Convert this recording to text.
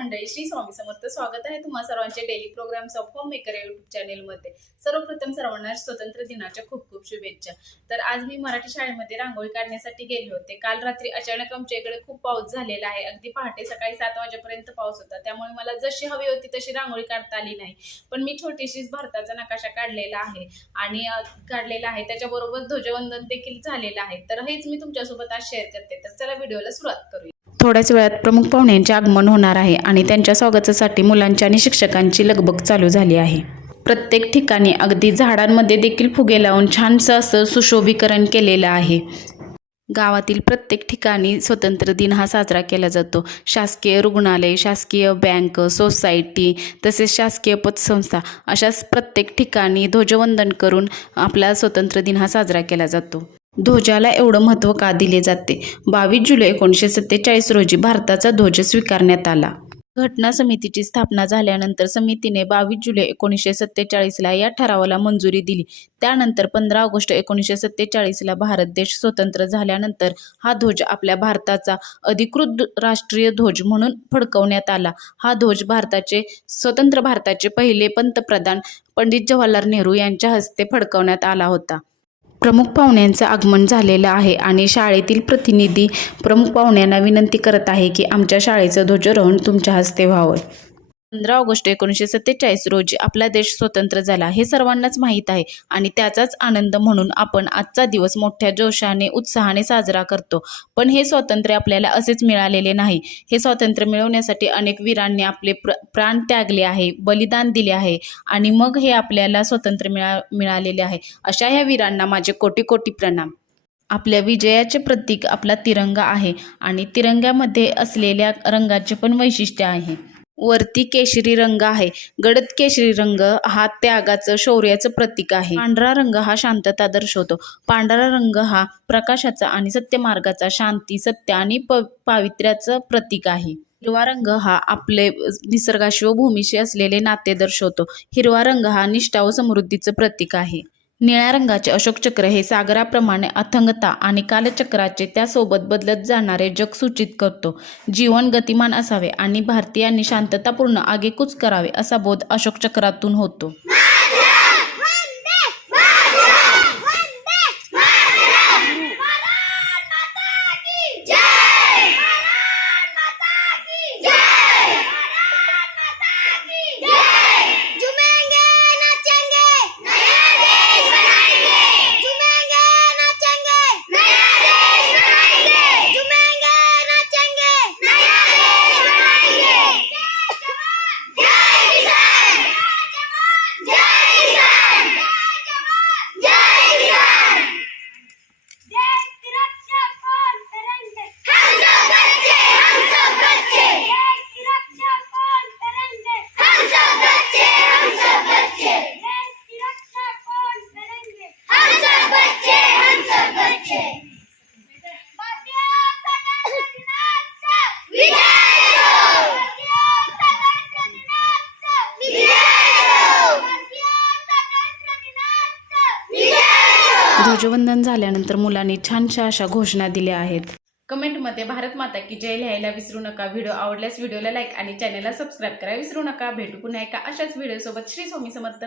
मंडळी श्री स्वामी समर्थ स्वागत आहे तुम्हा सर्वांचे daily programs of home maker YouTube चॅनेलमध्ये सर्वप्रथम सर्वांना स्वतंत्र दिनाच्या खूप खूप शुभेच्छा. तर आज मी मराठी शाळेमध्ये रांगोळी काढण्यासाठी गेले होते. काल रात्री अचानक आमच्या इकडे खूप पाऊस झालेला आहे. अगदी पहाटे सकाळी सात वाजेपर्यंत पाऊस होता. त्यामुळे मला जशी हवी होती तशी रांगोळी काढता आली नाही. पण मी छोटीशीच भारताचा नकाशा काढलेला आहे आणि काढलेला आहे. त्याच्याबरोबर ध्वजवंदन देखील झालेलं आहे. तर हेच मी तुमच्यासोबत आज शेअर करते. तर चला व्हिडिओला सुरुवात करूया. थोड्याच वेळात प्रमुख पाहुण्यांचे आगमन होणार आहे आणि त्यांच्या स्वागतासाठी मुलांच्या आणि शिक्षकांची लगबग चालू झाली आहे. प्रत्येक ठिकाणी अगदी झाडांमध्ये देखील फुगे लावून छानसं असं सुशोभीकरण केलेलं आहे. गावातील प्रत्येक ठिकाणी स्वतंत्र दिन हा साजरा केला जातो. शासकीय रुग्णालय शासकीय बँक सोसायटी तसेच शासकीय पतसंस्था अशाच प्रत्येक ठिकाणी ध्वजवंदन करून आपला स्वतंत्र दिन हा साजरा केला जातो. ध्वजाला एवढं महत्त्व का दिले जाते? बावीस जुलै एकोणीसशे सत्तेचाळीस रोजी भारताचा ध्वज स्वीकारण्यात आला. घटना समितीची स्थापना झाल्यानंतर समितीने बावीस जुलै एकोणीसशे सत्तेचाळीसला या ठरावाला मंजुरी दिली. त्यानंतर पंधरा ऑगस्ट एकोणीसशे सत्तेचाळीसला भारत देश स्वतंत्र झाल्यानंतर हा ध्वज आपल्या भारताचा अधिकृत राष्ट्रीय ध्वज म्हणून फडकवण्यात आला. हा ध्वज भारताचे स्वतंत्र भारताचे पहिले पंतप्रधान पंडित जवाहरलाल नेहरू यांच्या हस्ते फडकवण्यात आला होता. प्रमुख पाहुण्यांचं आगमन झालेलं आहे आणि शाळेतील प्रतिनिधी प्रमुख पाहुण्यांना विनंती करत आहे की आमच्या शाळेचं ध्वजारोहण तुमच्या हस्ते व्हावं. पंधरा ऑगस्ट एकोणीसशे सत्तेचाळीस रोजी आपला देश स्वतंत्र झाला. हे सर्वांनाच माहीत आहे आणि त्याचाच आनंद म्हणून आपण आजचा दिवस मोठ्या जोशाने उत्साहाने साजरा करतो. पण हे स्वातंत्र्य आपल्याला असेच मिळालेले नाही. हे स्वातंत्र्य मिळवण्यासाठी अनेक वीरांनी आपले प्र प्राण त्यागले आहे बलिदान दिले आहे आणि मग हे आपल्याला स्वातंत्र्य मिळा मिळालेले आहे. अशा ह्या वीरांना माझे कोटी कोटी प्रणाम. आपल्या विजयाचे प्रतीक आपला तिरंगा आहे आणि तिरंग्यामध्ये असलेल्या रंगाचे पण वैशिष्ट्य आहे. वरती केशरी रंग आहे. गडद केशरी रंग हा त्यागाचं शौर्याचं प्रतीक आहे. पांढरा रंग हा शांतता दर्शवतो. पांढरा रंग हा प्रकाशाचा आणि सत्यमार्गाचा शांती सत्य आणि प पावित्र्याचं प्रतीक आहे. हिरवा रंग हा आपले निसर्गाशी व भूमीशी असलेले नाते दर्शवतो. हिरवा रंग हा निष्ठा व समृद्धीचं प्रतीक आहे. निळ्या रंगाचे अशोकचक्र हे सागराप्रमाणे अथंगता आणि कालचक्राचे त्यासोबत बदलत जाणारे जग सूचित करतो. जीवन गतिमान असावे आणि भारतीयांनी शांततापूर्ण आगेकूच करावे असा बोध अशोकचक्रातून होतो. ध्वजवंदन झाल्यानंतर मुलांनी छानशा अशा घोषणा दिल्या आहेत. कमेंटमध्ये भारत माता की जय लिहायला विसरू नका. व्हिडिओ आवडल्यास व्हिडिओला लाईक आणि चॅनलला सबस्क्राईब करा विसरू नका. भेटू पुन्हा एका अशाच व्हिडिओसोबत श्री स्वामी समर्थ.